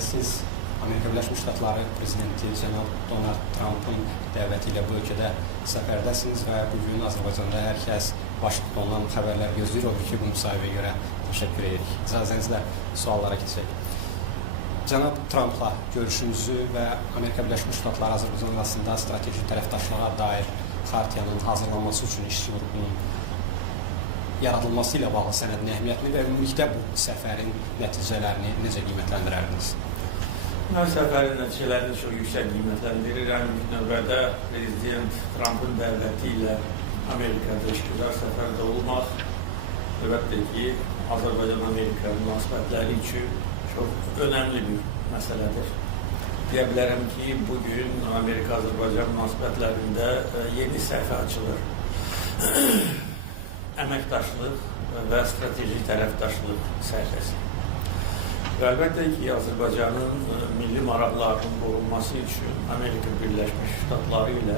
Siz Amerika Birləşmiş Ştatları Prezidenti cənab Donald Trampın dəvəti ilə bu ölkədə səfərdəsiniz və bugün Azərbaycanda hər kəs Vaşinqtondan xəbərlər gözləyir. Odur ki, bu müsahibəyə görə təşəkkür edirik. İcazənizlə suallara keçək. Cənab Trampla görüşünüzü və Amerika Birləşmiş Ştatları Azərbaycan arasında strateji tərəfdaşlığa dair xartiyanın hazırlanması üçün işçi qrupunun yaradılması ilə bağlı sənədin əhəmiyyətini və ümumilikdə bu səfərin nəticələrini necə qiymətləndirərdiniz? Mən səfərin nəticələrini çox yüksək qiymətləndirirəm. İlk növbədə Prezident Trampın dəvəti ilə Amerikada işgüzar səfərdə olmaq əlbəttə ki, Azərbaycan-Amerika münasibətləri üçün çox önəmli bir məsələdir. Deyə bilərəm ki, bugün Amerika-Azərbaycan münasibətlərində yeni səhifə açılır. Əməkdaşlıq və strateji tərəfdaşlıq səhifəsi. Və əlbəttə ki, Azərbaycanın milli maraqlarının qorunması üçün Amerika Birləşmiş Ştatları ilə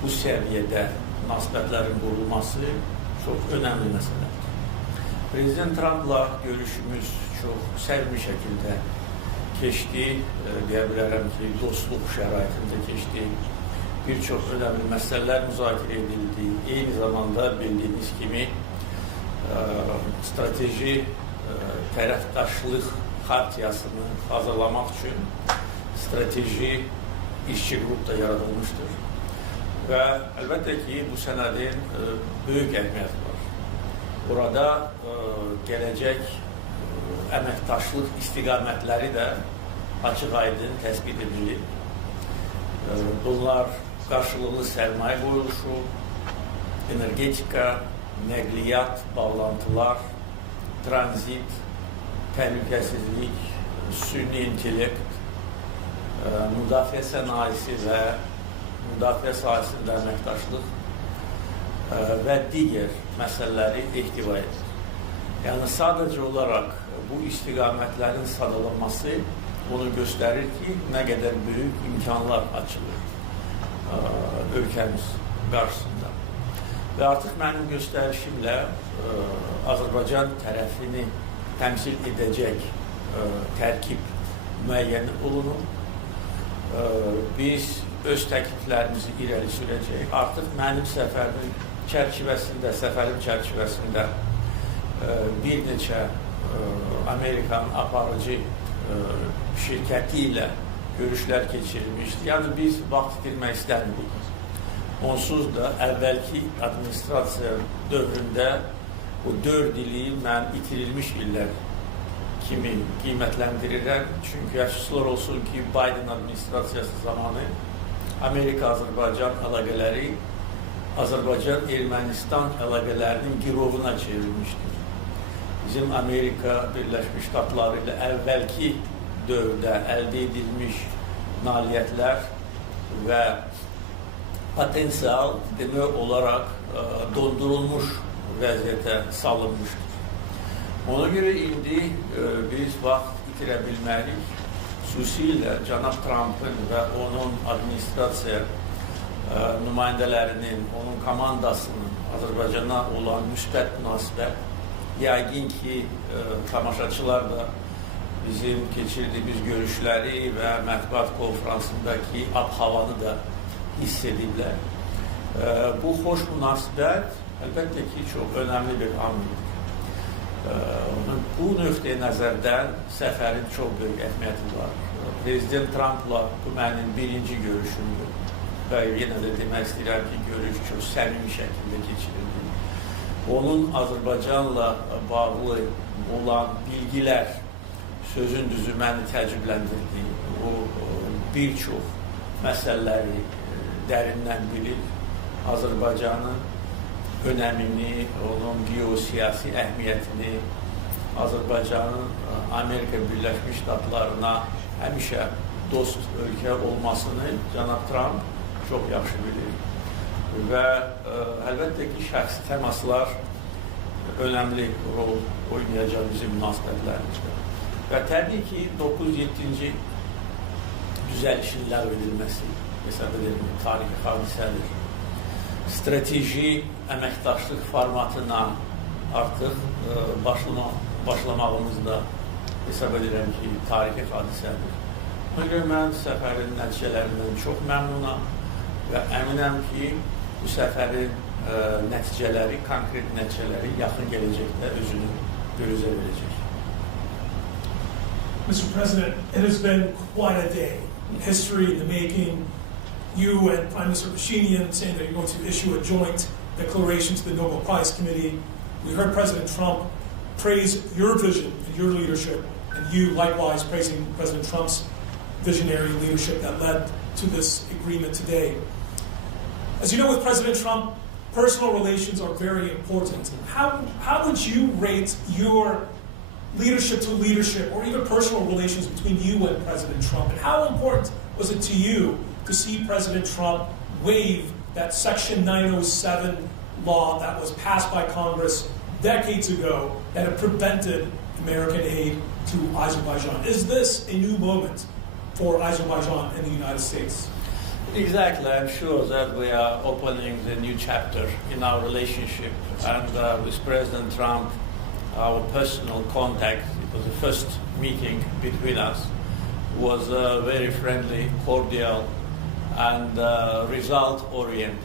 bu səviyyədə münasibətlərin qurulması çox önəmli məsələdir. Prezident Trampla görüşümüz çox səmimi şəkildə keçdi. Deyə bilərəm ki, dostluq şəraitində keçdi. Bir çox önəmli məsələlər müzakirə edildi. Eyni zamanda bildiyiniz kimi strateji tərəfdaşlıq xartiyasını hazırlamaq üçün strateji işçi qrup da yaradılmışdır. Və əlbəttə ki, bu sənədin böyük əhəmiyyəti var. Burada gələcək əməkdaşlıq istiqamətləri də açıq-aydın təsbit edilir. Bunlar qarşılıqlı sərmayə qoyuluşu, energetika, nəqliyyat, bağlantılar, tranzit, təhlükəsizlik, süni intellekt, müdafiə sənayesi və müdafiə sahəsində əməkdaşlıq və digər məsələləri ehtiva edir. Yəni, sadəcə olaraq bu istiqamətlərin sadalanması onu göstərir ki, nə qədər böyük imkanlar açılır ölkəmiz qarşısında. Və artıq mənim göstərişimlə Azərbaycan tərəfini təmsil edəcək tərkib müəyyən olunur. Biz öz təkliflərimizi irəli sürəcək. Artıq mənim səfərim çərçivəsində bir neçə Amerikanın aparıcı şirkəti ilə görüşlər keçirilmişdir. Yəni, biz vaxt itirmək istəmirik. Onsuz da əvvəlki administrasiya dövründə bu 4 ili mən itirilmiş illər kimi qiymətləndirirəm. Çünki əfsuslar olsun ki, Biden administrasiyası zamanı Amerika-Azərbaycan əlaqələri Azərbaycan-Ermənistan əlaqələrinin girovuna çevrilmişdir. Bizim Amerika Birləşmiş Ştatları ilə əvvəlki dövrdə əldə edilmiş nailiyyətlər və potensial demək olaraq dondurulmuş vəziyyətə salınmışdır. Ona görə indi biz vaxt itirə bilmərik. Xüsusilə cənab Trampın və onun administrasiya nümayəndələrinin, onun komandasının Azərbaycana olan müsbət münasibət, yəqin ki, tamaşaçılar da bizim keçirdiyimiz görüşləri və mətbuat konferansındakı ab-havanı da hiss ediblər. Bu xoş münasibət əlbəttə ki, çox önəmli bir amildir. Bu nöqteyi nəzərdən səfərin çox böyük əhəmiyyəti var. Prezident Trampla bu mənim birinci görüşümdür və yenə də demək istəyirəm ki, görüş çox səmimi şəkildə keçirildi. Onun Azərbaycanla bağlı olan bilgilər sözün düzü məni təəccübləndirdi. O bir çox məsələləri dərindən bilir. Azərbaycanın önəmini, onun geosiyasi əhəmiyyətini, Azərbaycanın Amerika Birləşmiş Ştatlarına həmişə dost ölkə olmasını cənab Tramp çox yaxşı bilir. Və əlbəttə ki, şəxsi təmaslar önəmli rol oynayacaq bizim münasibətlərimizdə. Və təbii ki, 9-7-ci düzəlişin ləğv edilməsi, hesab edirəm, tarixi hadisədir. Strateji əməkdaşlıq formatına artıq başlamağımızda hesab edirəm ki, tarixi hadisədir. Ona görə mən səfərin nəticələrindən çox məmnunam və əminəm ki, bu səfərin nəticələri, konkret nəticələri yaxın gələcəkdə özünü büruzə verəcək. Mr. President, it has been quite a day. History in the making. You and Prime Minister Pashinyan saying that you're going to issue a joint declaration to the Nobel Prize Committee. We heard President Trump praise your vision and your leadership, and you likewise praising President Trump's visionary leadership that led to this agreement today. As you know, with President Trump, personal relations are very important. How would you rate your leadership to leadership, or even personal relations between you and President Trump? And how important was it to you to see President Trump waive that Section 907 law that was passed by Congress decades ago that had prevented American aid to Azerbaijan? Is this a new moment for Azerbaijan and the United States? Exactly. I'm sure that we are opening the new chapter in our relationship. And with President Trump, our personal contact, it was the first meeting between us, was very friendly, cordial, and result-oriented.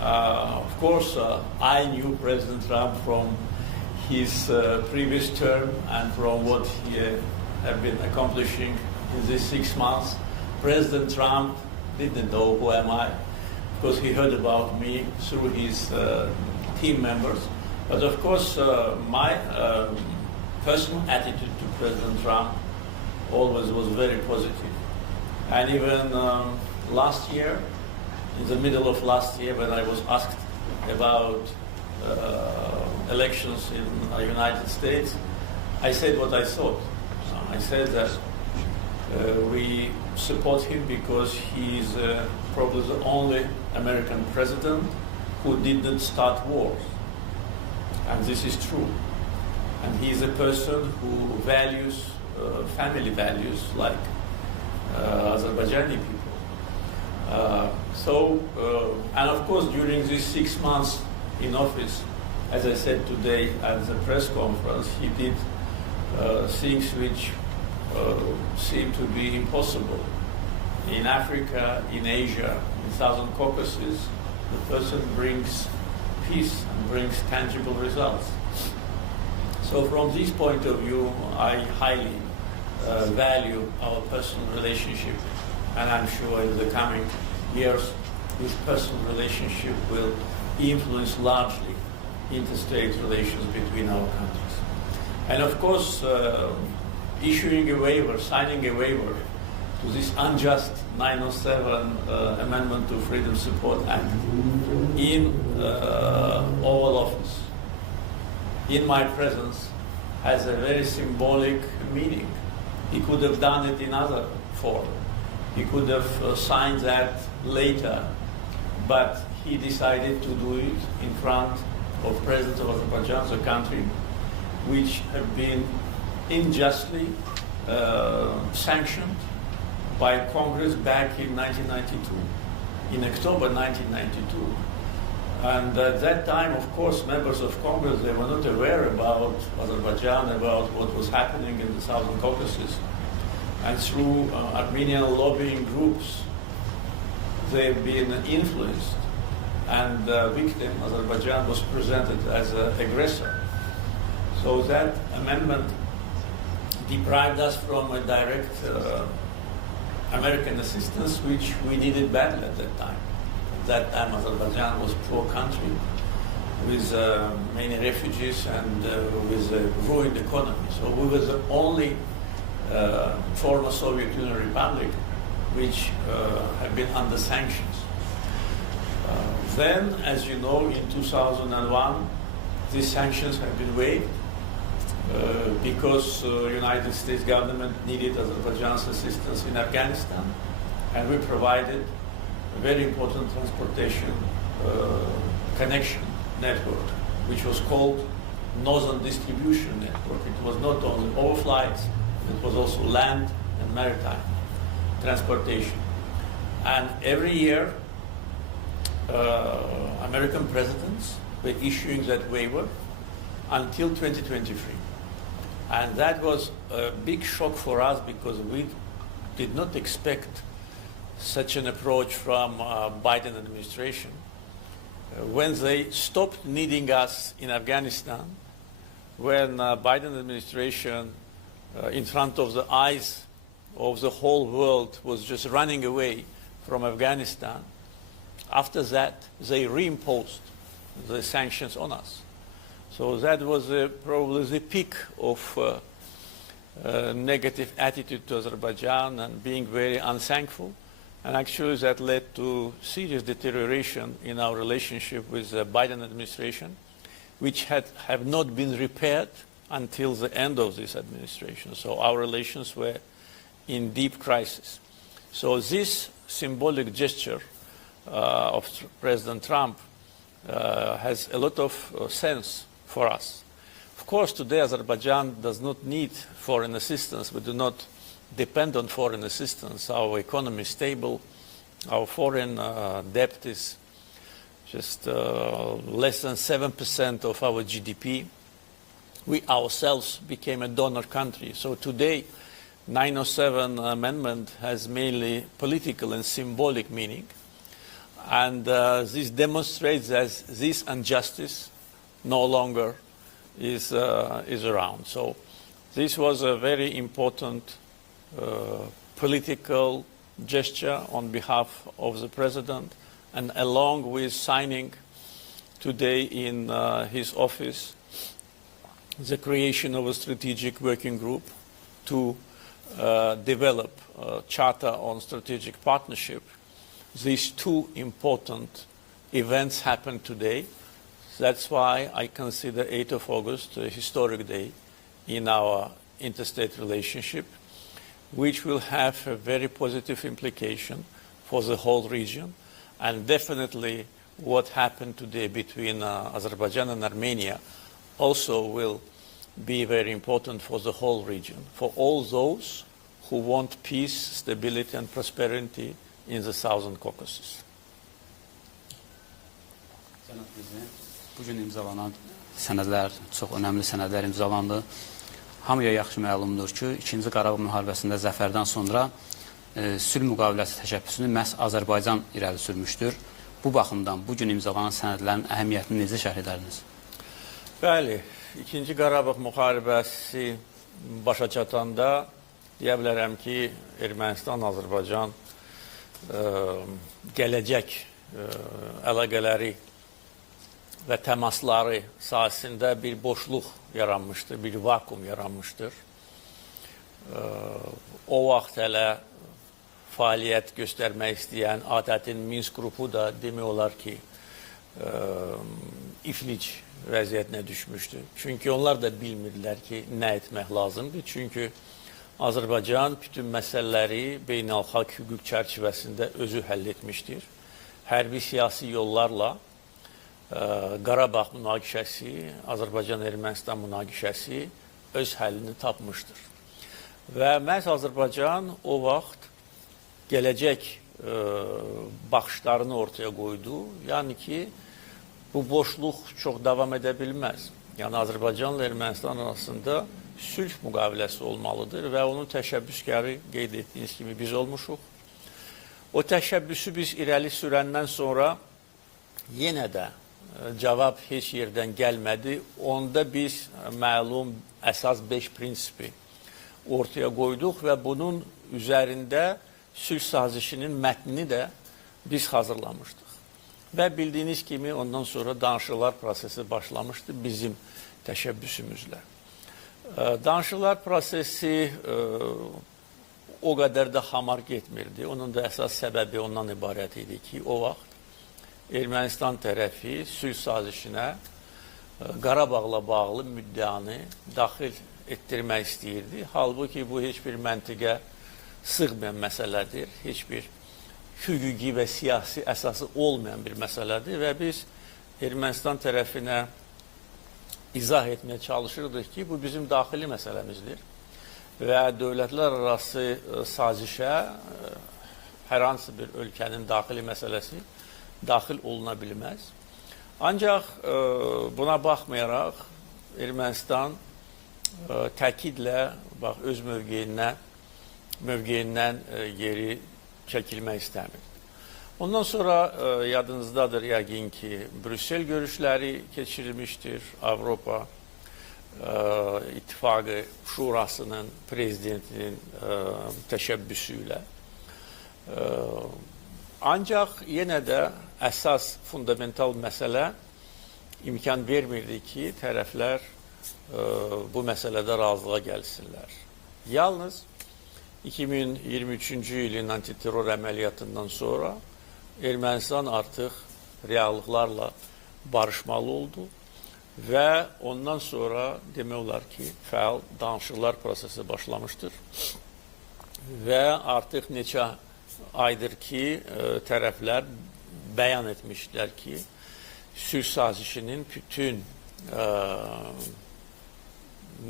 Of course, I knew President Trump from his previous term and from what he had been accomplishing in these 6 months. President Trump didn't know who am I, because he heard about me through his team members. But of course, my personal attitude to President Trump always was very positive. And even last year, in the middle of last year, when I was asked about elections in the United States, I said what I thought. I said that we support him because he is probably the only American president who didn't start wars. And this is true. And he is a person who values family values like Azerbaijani people. And of course, during these 6 months in office, as I said today at the press conference, he did things which seem to be impossible. In Africa, in Asia, in Southern Caucasus, the person brings peace and brings tangible results. So from this point of view, I highly value our personal relationship, and I'm sure in the coming years this personal relationship will influence largely interstate relations between our countries. And of course, issuing a waiver, signing a waiver to this unjust 907 Amendment to Freedom Support Act in Oval Office, in my presence, has a very symbolic meaning. He could have done it in other form. He could have signed that later, but he decided to do it in front of President of Azerbaijan, the country which had been unjustly sanctioned by Congress back in 1992, in October 1992. And at that time, of course, members of Congress, they were not aware about Azerbaijan, about what was happening in the Southern Caucasus. And through Armenian lobbying groups, they've been influenced, and the victim, Azerbaijan, was presented as an aggressor. So that amendment deprived us from a direct American assistance, which we needed badly at that time. At that time, Azerbaijan was a poor country with many refugees and with a ruined economy. So we were the only former Soviet Union republic which had been under sanctions. Then, as you know, in 2001, these sanctions have been waived because the United States government needed Azerbaijan's assistance in Afghanistan, and we provided a very important transportation connection network, which was called Northern Distribution Network. It was not only overflights, it was also land and maritime transportation. And every year, American presidents were issuing that waiver until 2023. And that was a big shock for us because we did not expect such an approach from Biden administration. When they stopped needing us in Afghanistan, when Biden administration in front of the eyes of the whole world was just running away from Afghanistan, after that they reimposed the sanctions on us. So that was probably the peak of negative attitude to Azerbaijan and being very unthankful. And actually that led to serious deterioration in our relationship with the Biden administration, which have not been repaired until the end of this administration. So our relations were in deep crisis. So this symbolic gesture of President Trump has a lot of sense for us. Of course, today Azerbaijan does not need foreign assistance. We do not depend on foreign assistance. Our economy is stable. Our foreign debt is just less than 7% of our GDP. We ourselves became a donor country. So today, 907 amendment has mainly political and symbolic meaning. And this demonstrates that this injustice no longer is around. So this was a very important political gesture on behalf of the President, and along with signing today in his office the creation of a strategic working group to develop a charter on strategic partnership. These two important events happened today. That's why I consider 8th of August a historic day in our interstate relationship, which will have a very positive implication for the whole region. And definitely what happened today between Azerbaijan and Armenia also will be very important for the whole region, for all those who want peace, stability and prosperity in the Southern Caucasus. Bugün imzalanan sənədlər, çox önəmli sənədlər imzalandı. Hamıya yaxşı məlumdur ki, 2-ci Qarabağ müharibəsində zəfərdən sonra sülh müqaviləsi təşəbbüsünü məhz Azərbaycan irəli sürmüşdür. Bu baxımdan bugün imzalanan sənədlərin əhəmiyyətini necə şərh edərdiniz? Bəli, 2-ci Qarabağ müharibəsi başa çatanda deyə bilərəm ki, Ermənistan, Azərbaycan gələcək əlaqələri və təmasları sahəsində bir boşluq yaranmışdır, bir vakum yaranmışdır. O vaxt hələ fəaliyyət göstərmək istəyən ATƏT-in Minsk qrupu da demək olar ki, iflic vəziyyətinə düşmüşdür. Çünki onlar da bilmirdilər ki, nə etmək lazımdır. Çünki Azərbaycan bütün məsələləri beynəlxalq hüquq çərçivəsində özü həll etmişdir. Hərbi siyasi yollarla Qarabağ münaqişəsi, Azərbaycan-Ermənistan münaqişəsi öz həllini tapmışdır. Və məhz Azərbaycan o vaxt gələcək baxışlarını ortaya qoydu. Yəni ki, bu boşluq çox davam edə bilməz. Yəni Azərbaycanla Ermənistan arasında sülh müqaviləsi olmalıdır və onun təşəbbüskarı qeyd etdiyiniz kimi biz olmuşuq. O təşəbbüsü biz irəli sürəndən sonra yenə də cavab heç yerdən gəlmədi. Onda biz məlum əsas 5 prinsipi ortaya qoyduq və bunun üzərində sülh sazişinin mətnini də biz hazırlamışdıq. Və bildiyiniz kimi ondan sonra danışıqlar prosesi başlamışdı bizim təşəbbüsümüzlə. Danışıqlar prosesi o qədər də hamar getmirdi. Onun da əsas səbəbi ondan ibarət idi ki, o vaxt Ermənistan tərəfi sülh sazişinə Qarabağla bağlı müddəanı daxil etdirmək istəyirdi. Halbuki bu heç bir məntiqə sığmayan məsələdir, heç bir hüquqi və siyasi əsası olmayan bir məsələdir və biz Ermənistan tərəfinə izah etməyə çalışırdıq ki, bu bizim daxili məsələmizdir və dövlətlər arası sazişə hər hansı bir ölkənin daxili məsələsi daxil oluna bilməz. Ancaq buna baxmayaraq Ermənistan təkidlə bax, öz mövqeyindən geri çəkilmək istəmir. Ondan sonra yadınızdadır yəqin ki, Brüssel görüşləri keçirilmişdir. Avropa İttifaqı Şurasının prezidentinin təşəbbüsü ilə. Ancaq yenə də əsas fundamental məsələ imkan vermirdi ki, tərəflər bu məsələdə razılığa gəlsinlər. Yalnız 2023-cü ilin antiterror əməliyyatından sonra Ermənistan artıq reallıqlarla barışmalı oldu və ondan sonra demək olar ki, fəal danışıqlar prosesi başlamışdır və artıq neçə aydır ki, tərəflər bəyan etmişlər ki, sülh sazişinin bütün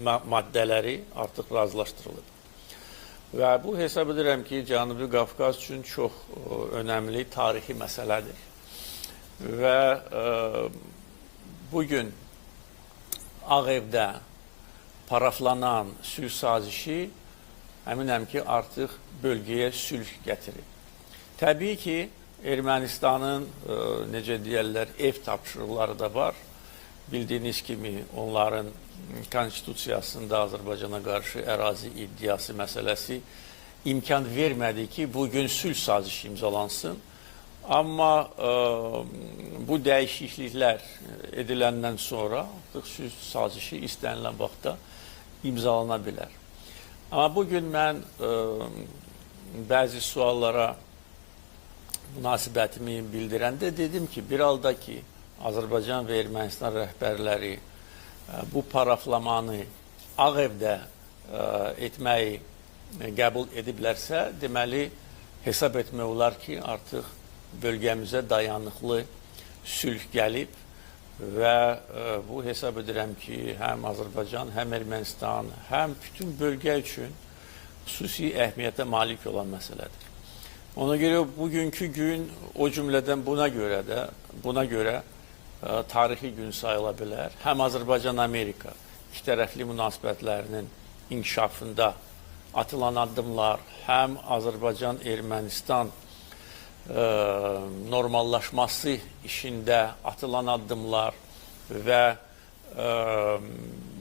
maddələri artıq razılaşdırılıb. Və bu hesab edirəm ki, Cənubi Qafqaz üçün çox önəmli tarixi məsələdir. Və bugün Ağ Evdə paraflanan sülh sazişi əminəm ki, artıq bölgəyə sülh gətirir. Təbii ki, Ermənistanın, necə deyərlər, ev tapşırıqları da var. Bildiyiniz kimi, onların konstitusiyasında Azərbaycana qarşı ərazi iddiası məsələsi imkan vermədi ki, bugün sülh sazişi imzalansın. Amma bu dəyişikliklər ediləndən sonra artıq sülh sazişi istənilən vaxtda imzalana bilər. Amma bugün mən bəzi suallara münasibətimi bildirəndə dedim ki, bir halda ki, Azərbaycan və Ermənistan rəhbərləri bu paraflamanı Ağ Evdə etməyi qəbul ediblərsə, deməli, hesab etmək olar ki, artıq bölgəmizə dayanıqlı sülh gəlib və bu hesab edirəm ki, həm Azərbaycan, həm Ermənistan, həm bütün bölgə üçün xüsusi əhəmiyyətə malik olan məsələdir. Ona görə bugünkü gün o cümlədən buna görə tarixi gün sayıla bilər. Həm Azərbaycan-Amerika ikitərəfli münasibətlərinin inkişafında atılan addımlar, həm Azərbaycan-Ermənistan normallaşması işində atılan addımlar və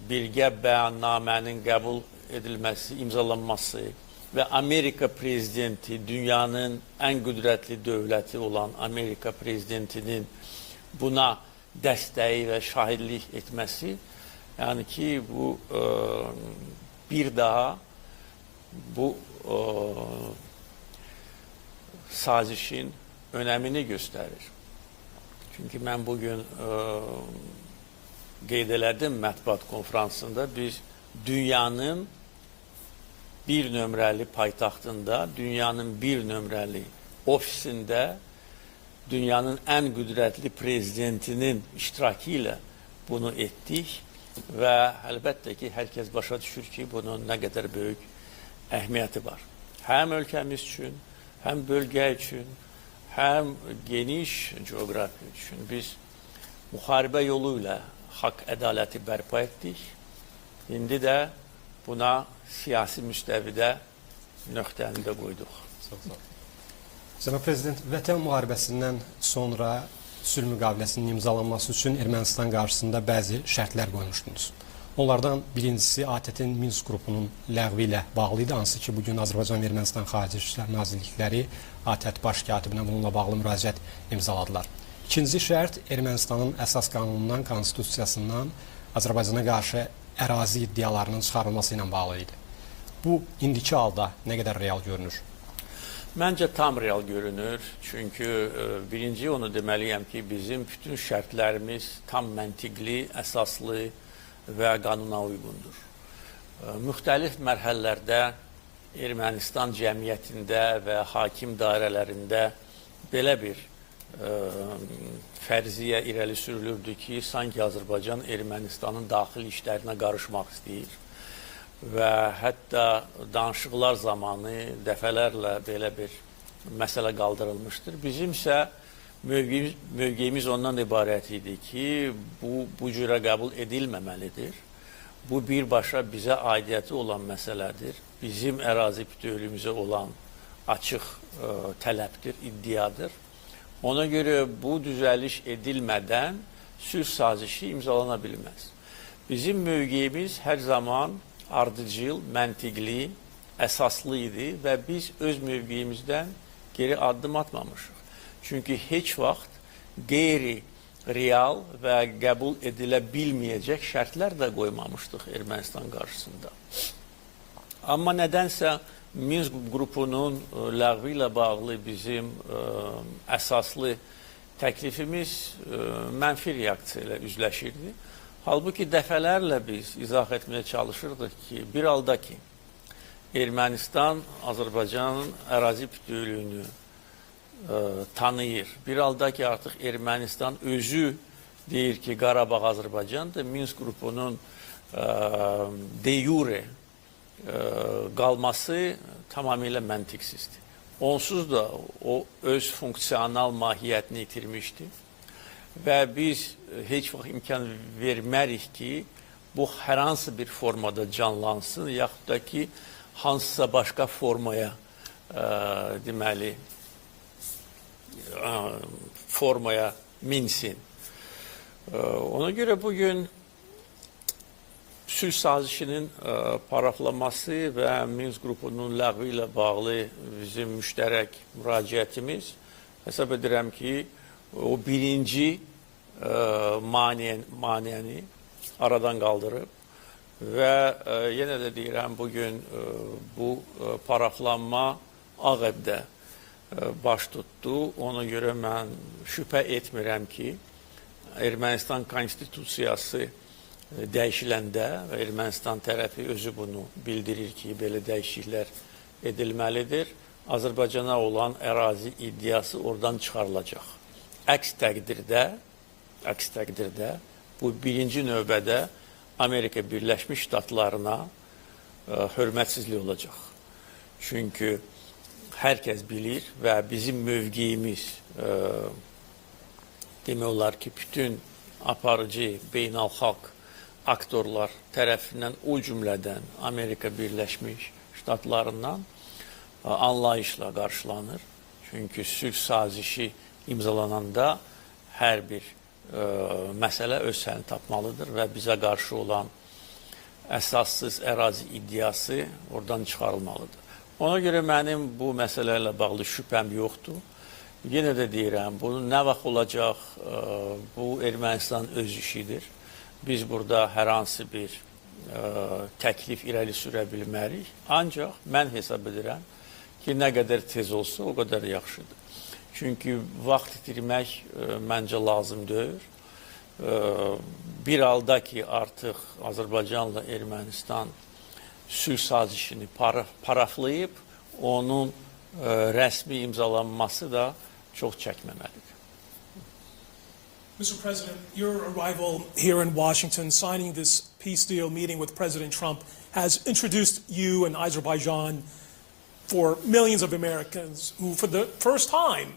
birgə bəyannamənin qəbul edilməsi, imzalanması və Amerika prezidenti, dünyanın ən qüdrətli dövləti olan Amerika prezidentinin buna dəstəyi və şahidlik etməsi, yəni ki, bu bir daha bu sazişin önəmini göstərir. Çünki mən bugün qeyd elədim mətbuat konferansında, biz dünyanın bir nömrəli paytaxtında, dünyanın bir nömrəli ofisində dünyanın ən qüdrətli prezidentinin iştirakı ilə bunu etdik və əlbəttə ki, hər kəs başa düşür ki, bunun nə qədər böyük əhəmiyyəti var. Həm ölkəmiz üçün, həm bölgə üçün, həm geniş coğrafiya üçün biz müharibə yolu ilə haqq ədaləti bərpa etdik. İndi də buna siyasi müstəvidə nöqtəni də qoyduq. Cənab Prezident, Vətən müharibəsindən sonra sülh müqaviləsinin imzalanması üçün Ermənistan qarşısında bəzi şərtlər qoymuşdunuz. Onlardan birincisi ATƏT-in Minsk qrupunun ləğvi ilə bağlı idi, hansı ki, bugün Azərbaycan və Ermənistan Xarici İşlər Nazirlikləri ATƏT baş katibinə bununla bağlı müraciət imzaladılar. İkinci şərt Ermənistanın əsas qanunundan, konstitusiyasından Azərbaycana qarşı ərazi iddialarının çıxarılması ilə bağlı idi. Bu, indiki halda nə qədər real görünür? Məncə tam real görünür. Çünki birinci onu deməliyəm ki, bizim bütün şərtlərimiz tam məntiqli, əsaslı və qanuna uyğundur. Müxtəlif mərhələlərdə Ermənistan cəmiyyətində və hakim dairələrində belə bir fərziyyə irəli sürülürdü ki, sanki Azərbaycan Ermənistanın daxili işlərinə qarışmaq istəyir və hətta danışıqlar zamanı dəfələrlə belə bir məsələ qaldırılmışdır. Bizim isə mövqeyimiz ondan ibarət idi ki, bu cürə qəbul edilməməlidir. bu birbaşa bizə aidiyyəti olan məsələdir. Bizim ərazi bütövlüyümüzə olan açıq tələbdir, iddiadır. Ona görə bu düzəliş edilmədən sülh sazişi imzalana bilməz. Bizim mövqeyimiz hər zaman ardıcıl, məntiqli, əsaslı idi və biz öz mövqeyimizdən geri addım atmamışıq. Çünki heç vaxt qeyri-real və qəbul edilə bilməyəcək şərtlər də qoymamışdıq Ermənistan qarşısında. Amma nədənsə Minsk qrupunun ləğvi ilə bağlı bizim əsaslı təklifimiz mənfi reaksiya ilə üzləşirdi. Halbuki dəfələrlə biz izah etməyə çalışırdıq ki, bir halda ki, Ermənistan Azərbaycanın ərazi bütövlüyünü tanıyır. Bir halda ki, artıq Ermənistan özü deyir ki, Qarabağ Azərbaycandır. Minsk qrupunun de jure qalması tamamilə məntiqsizdir. Onsuz da o öz funksional mahiyyətini itirmişdi və biz heç vaxt imkan vermərik ki, bu hər hansı bir formada canlansın, yaxud da ki, hansısa başqa formaya deməli formaya minsin. Ona görə bugün sülh sazişinin paraflaması və Minsk qrupunun ləğvi ilə bağlı bizim müştərək müraciətimiz hesab edirəm ki, o birinci maniyəni aradan qaldırıb və yenə də deyirəm, bugün bu paraflanma Ağəbdə baş tutdu. Ona görə mən şübhə etmirəm ki, Ermənistan konstitusiyası dəyişiləndə və Ermənistan tərəfi özü bunu bildirir ki, belə dəyişikliklər edilməlidir. Azərbaycana olan ərazi iddiası oradan çıxarılacaq. Əks təqdirdə bu birinci növbədə Amerika Birləşmiş Ştatlarına hörmətsizlik olacaq. Çünki hər kəs bilir və bizim mövqeyimiz demək olar ki, bütün aparıcı beynəlxalq aktorlar tərəfindən, o cümlədən Amerika Birləşmiş Ştatlarından anlayışla qarşılanır. Çünki sülh sazişi imzalananda hər bir məsələ öz səni tapmalıdır və bizə qarşı olan əsassız ərazi iddiası oradan çıxarılmalıdır. Ona görə mənim bu məsələlərlə bağlı şübhəm yoxdur. Yenə də deyirəm, bunun nə vaxt olacaq, bu Ermənistan öz işidir. Biz burada hər hansı bir təklif irəli sürə bilmərik. Ancaq mən hesab edirəm ki, nə qədər tez olsa, o qədər yaxşıdır. Çünki vaxt itirmək məncə lazım deyil. Bir halda ki, artıq Azərbaycanla Ermənistan sülh sazişini paraflayıb, onun rəsmi imzalanması da çox çəkməməlidir. Mr. President, your arrival here in Washington, signing this peace deal, meeting with President Trump, has introduced you and Azerbaijan for millions of Americans who, for the first time,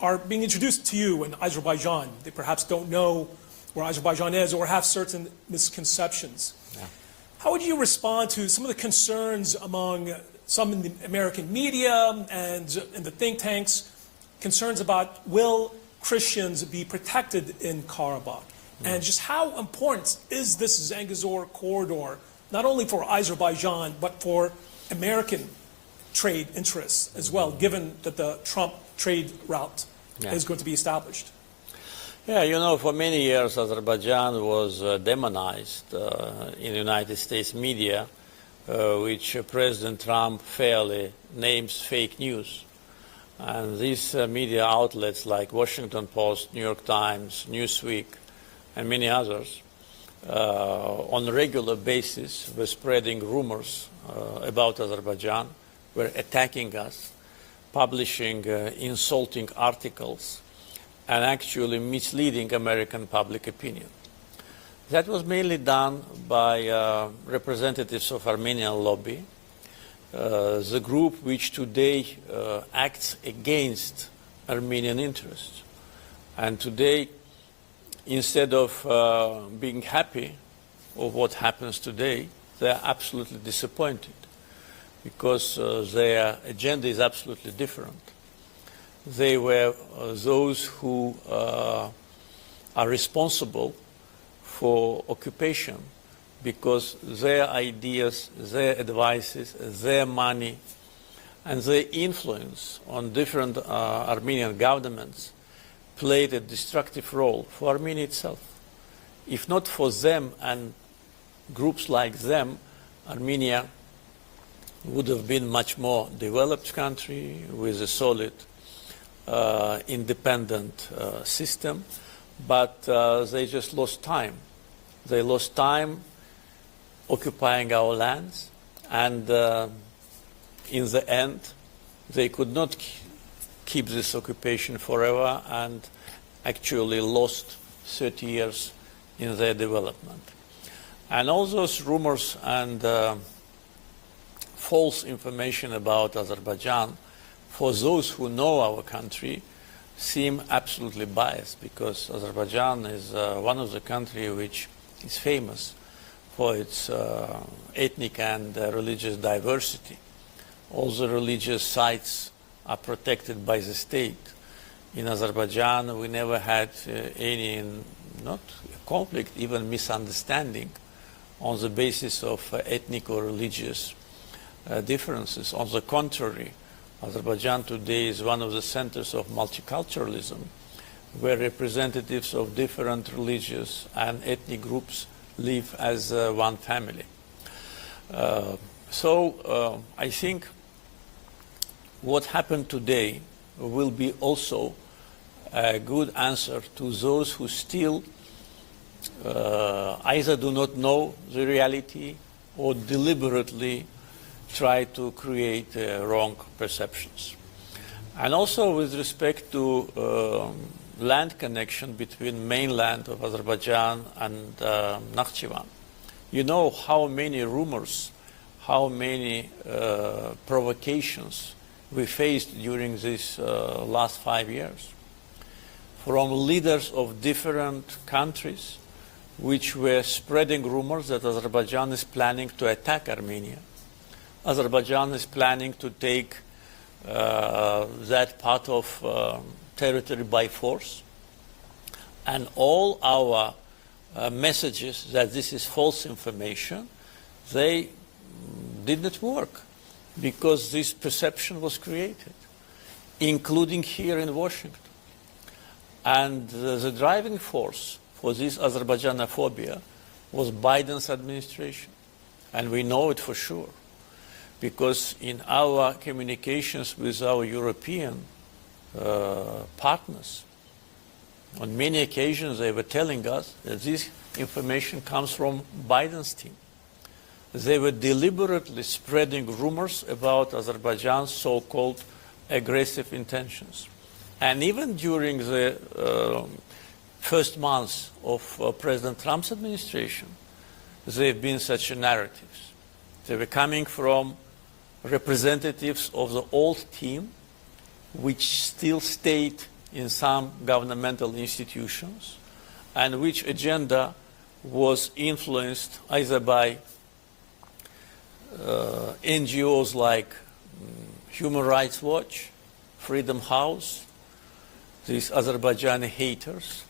are being introduced to you in Azerbaijan. They perhaps don't know where Azerbaijan is or have certain misconceptions. Yeah. How would you respond to some of the concerns among some in the American media and in the think tanks, concerns about will Christians be protected in Karabakh? And just how important is this Zangezur corridor, not only for Azerbaijan, but for American trade interests as well, given that the Trump trade route is going to be established? Yeah, you know, for many years Azerbaijan was demonized in the United States media, which President Trump fairly names fake news. And these media outlets like Washington Post, New York Times, Newsweek, and many others, on a regular basis were spreading rumors about Azerbaijan, were attacking us, publishing insulting articles, and actually misleading American public opinion. That was mainly done by representatives of Armenian lobby, the group which today acts against Armenian interests. And today, instead of being happy of what happens today, they are absolutely disappointed because their agenda is absolutely different. They were those who are responsible for occupation because their ideas, their advices, their money, and their influence on different Armenian governments played a destructive role for Armenia itself. If not for them and groups like them, Armenia would have been a much more developed country with a solid independent system, but they just lost time. They lost time occupying our lands, and in the end, they could not keep this occupation forever and actually lost 30 years in their development. And all those rumors and false information about Azerbaijan, for those who know our country, seem absolutely biased because Azerbaijan is one of the countries which is famous for its ethnic and religious diversity. All the religious sites are protected by the state. In Azerbaijan, we never had any, not conflict, even misunderstanding on the basis of ethnic or religious differences. On the contrary, Azerbaijan today is one of the centers of multiculturalism, where representatives of different religious and ethnic groups live as one family. So I think what happened today will be also a good answer to those who still either do not know the reality or deliberately try to create wrong perceptions. And also with respect to land connection between mainland of Azerbaijan and Nakhchivan. You know how many rumors, how many provocations we faced during these last 5 years from leaders of different countries which were spreading rumors that Azerbaijan is planning to attack Armenia. Azerbaijan is planning to take that part of territory by force. And all our messages that this is false information, they did not work because this perception was created, including here in Washington. And the driving force for this Azerbaijanophobia was Biden's administration. And we know it for sure, because in our communications with our European partners, on many occasions they were telling us that this information comes from Biden's team. They were deliberately spreading rumors about Azerbaijan's so-called aggressive intentions. And even during the first months of President Trump's administration, there have been such narratives. They were coming from representatives of the old team, which still stayed in some governmental institutions, and which agenda was influenced either by NGOs like Human Rights Watch, Freedom House, these Azerbaijani haters,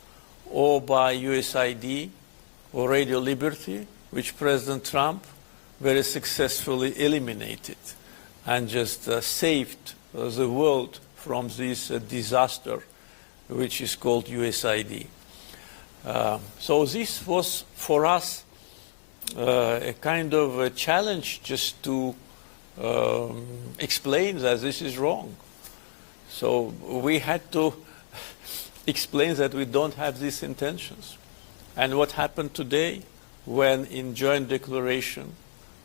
or by USAID or Radio Liberty, which President Trump very successfully eliminated and just saved the world from this disaster, which is called USAID. So this was for us a kind of a challenge just to explain that this is wrong. So we had to explain that we don't have these intentions. And what happened today when in joint declaration,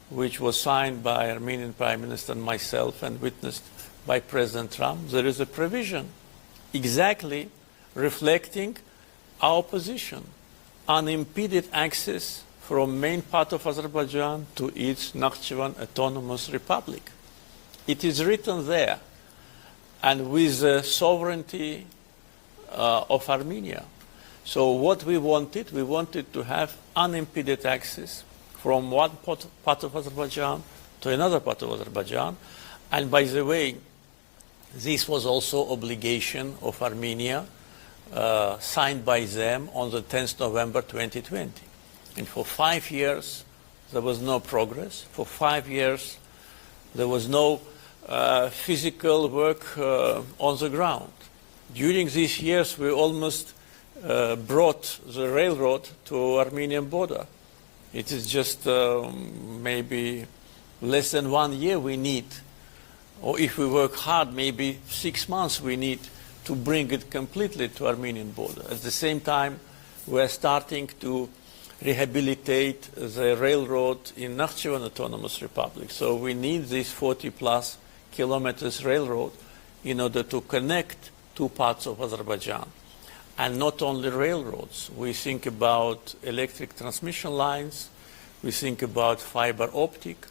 which was signed by Armenian Prime Minister and myself and witnessed by President Trump, there is a provision exactly reflecting our position: unimpeded access from main part of Azerbaijan to its Nakhchivan Autonomous Republic. It is written there, and with the sovereignty of Armenia. So what we wanted to have unimpeded access from one part of Azerbaijan to another part of Azerbaijan. And by the way, this was also obligation of Armenia, signed by them on the 10th November 2020. And for 5 years, there was no progress. For 5 years, there was no physical work on the ground. During these years, we almost brought the railroad to Armenian border. It is just maybe less than 1 year we need, or if we work hard, maybe 6 months we need to bring it completely to Armenian border. At the same time, we are starting to rehabilitate the railroad in Nakhchivan Autonomous Republic. So we need this 40+ kilometers railroad in order to connect two parts of Azerbaijan. And not only railroads. We think about electric transmission lines. We think about fiber optic.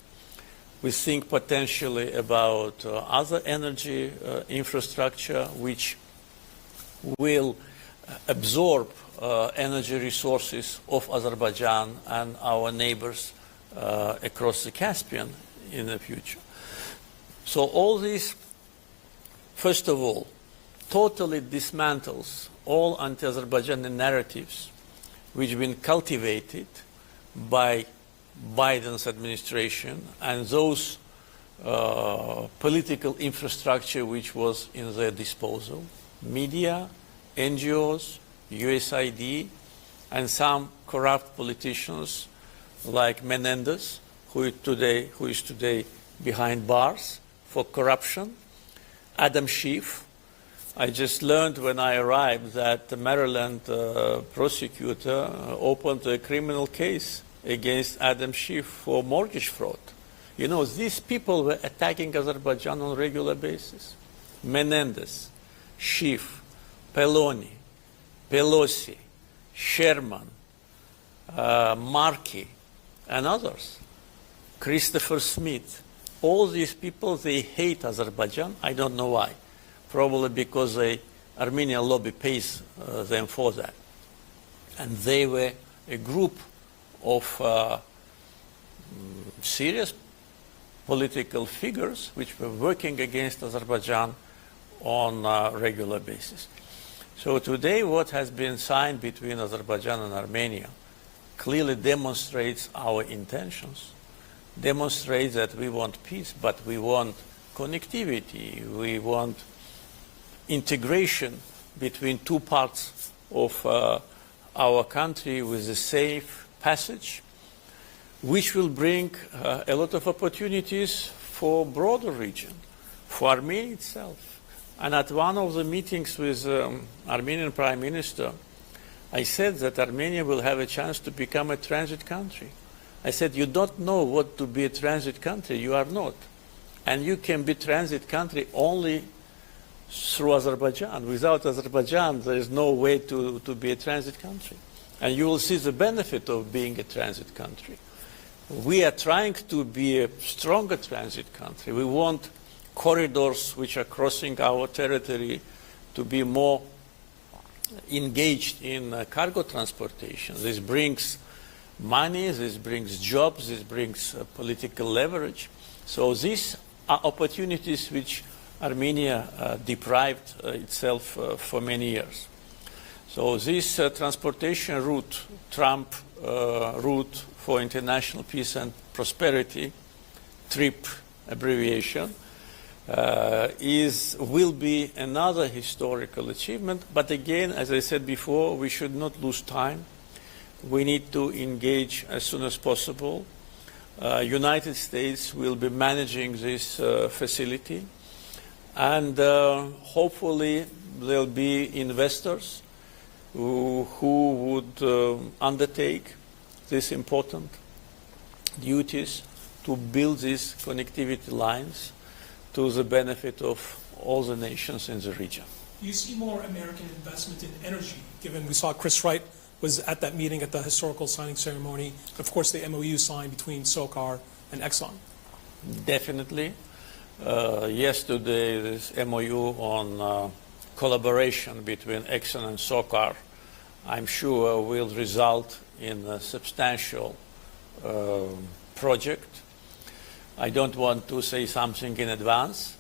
We think potentially about other energy infrastructure which will absorb energy resources of Azerbaijan and our neighbors across the Caspian in the future. So all this, first of all, totally dismantles all anti-Azerbaijani narratives which have been cultivated by Biden's administration and those political infrastructure which was in their disposal, media, NGOs, USAID, and some corrupt politicians like Menendez, who is today behind bars for corruption, Adam Schiff. I just learned when I arrived that the Maryland prosecutor opened a criminal case against Adam Schiff for mortgage fraud. You know, these people were attacking Azerbaijan on a regular basis. Menendez, Schiff, Peloni, Pelosi, Sherman, Markey, and others. Christopher Smith. All these people, they hate Azerbaijan. I don't know why. Probably because the Armenian lobby pays them for that. And they were a group of serious political figures which were working against Azerbaijan on a regular basis. So today what has been signed between Azerbaijan and Armenia clearly demonstrates our intentions, demonstrates that we want peace, but we want connectivity, we want integration between two parts of our country with a safe passage, which will bring a lot of opportunities for broader region, for Armenia itself. And at one of the meetings with Armenian Prime Minister, I said that Armenia will have a chance to become a transit country. I said, you don't know what to be a transit country, you are not. And you can be transit country only through Azerbaijan. Without Azerbaijan, there is no way to be a transit country. And you will see the benefit of being a transit country. We are trying to be a stronger transit country. We want corridors which are crossing our territory to be more engaged in cargo transportation. This brings money, this brings jobs, this brings political leverage. So these are opportunities which Armenia deprived itself for many years. So this transportation route, Tramp route for international peace and prosperity, TRIP abbreviation, will be another historical achievement. But again, as I said before, we should not lose time. We need to engage as soon as possible. United States will be managing this facility. And hopefully there will be investors who would undertake these important duties to build these connectivity lines to the benefit of all the nations in the region. Do you see more American investment in energy, given we saw Chris Wright was at that meeting at the historical signing ceremony, of course the MOU signed between SOCAR and Exxon? Definitely. Yesterday, this MOU on collaboration between Exxon and SOCAR I'm sure will result in a substantial project. I don't want to say something in advance,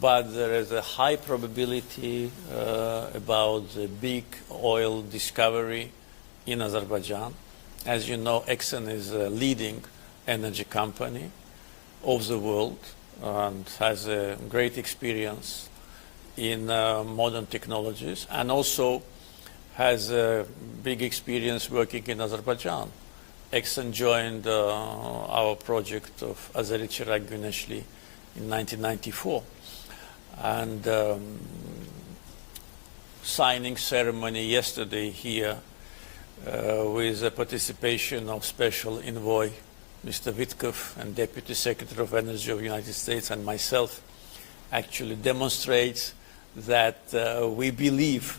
but there is a high probability about the big oil discovery in Azerbaijan. As you know, Exxon is a leading energy company of the world and has a great experience in modern technologies, and also has a big experience working in Azerbaijan. Exxon joined our project of Azeri-Chirag Güneşli in 1994. And signing ceremony yesterday here with the participation of Special Envoy Mr. Witkoff and Deputy Secretary of Energy of the United States and myself actually demonstrates that we believe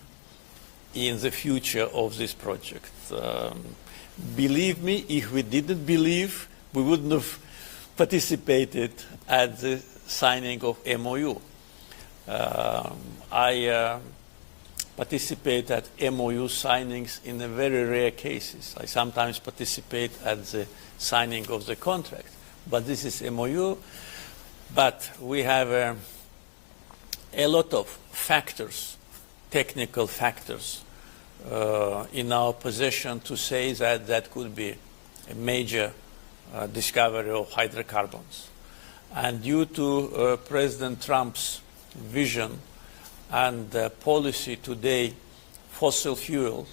in the future of this project. Believe me, if we didn't believe, we wouldn't have participated at the signing of MOU. I participate at MOU signings in a very rare cases. I sometimes participate at the signing of the contract, but this is MOU. But we have a lot of factors, technical factors, in our possession to say that that could be a major discovery of hydrocarbons. And due to President Trump's vision and policy today, fossil fuels,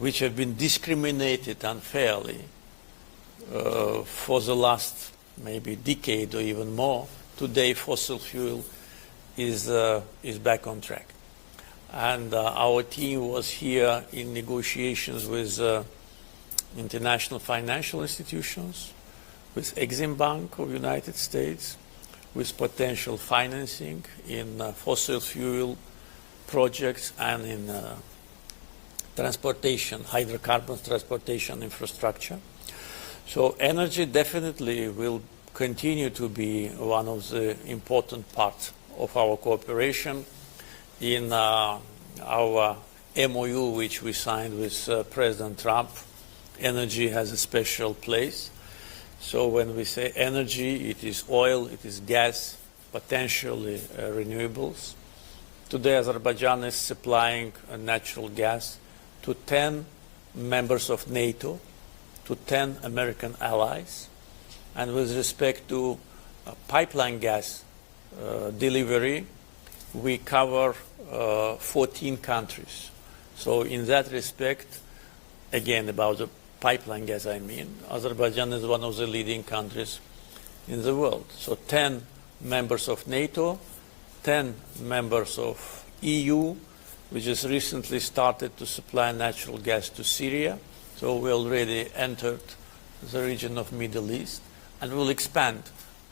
which have been discriminated unfairly for the last maybe decade or even more, today fossil fuel is back on track. And our team was here in negotiations with international financial institutions, with Exim Bank of the United States, with potential financing in fossil fuel projects and in transportation, hydrocarbons transportation infrastructure. So energy definitely will continue to be one of the important parts of our cooperation. In our MOU, which we signed with President Trump, energy has a special place. So when we say energy, it is oil, it is gas, potentially renewables. Today, Azerbaijan is supplying natural gas to 10 members of NATO, to 10 American allies. And with respect to pipeline gas delivery, we cover 14 countries. So in that respect, again, about the pipeline gas, I mean, Azerbaijan is one of the leading countries in the world. So 10 members of NATO, 10 members of EU, which has recently started to supply natural gas to Syria. So we already entered the region of Middle East, and we'll expand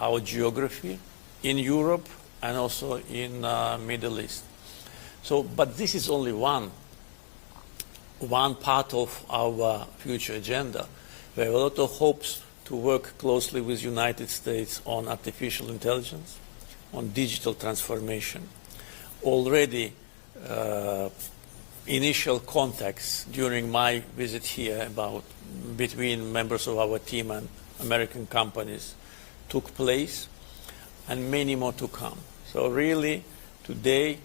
our geography in Europe and also in Middle East. So, but this is only one part of our future agenda. We have a lot of hopes to work closely with United States on artificial intelligence, on digital transformation. Already initial contacts during my visit here between members of our team and American companies took place, and many more to come. So really, today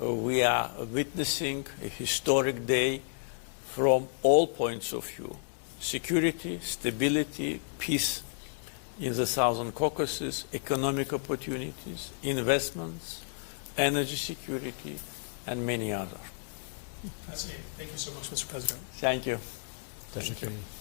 we are witnessing a historic day from all points of view: security, stability, peace in the Southern Caucasus, economic opportunities, investments, energy security, and many others. Fascinating. Thank you so much, Mr. President. Thank you. Teşekkür ederim.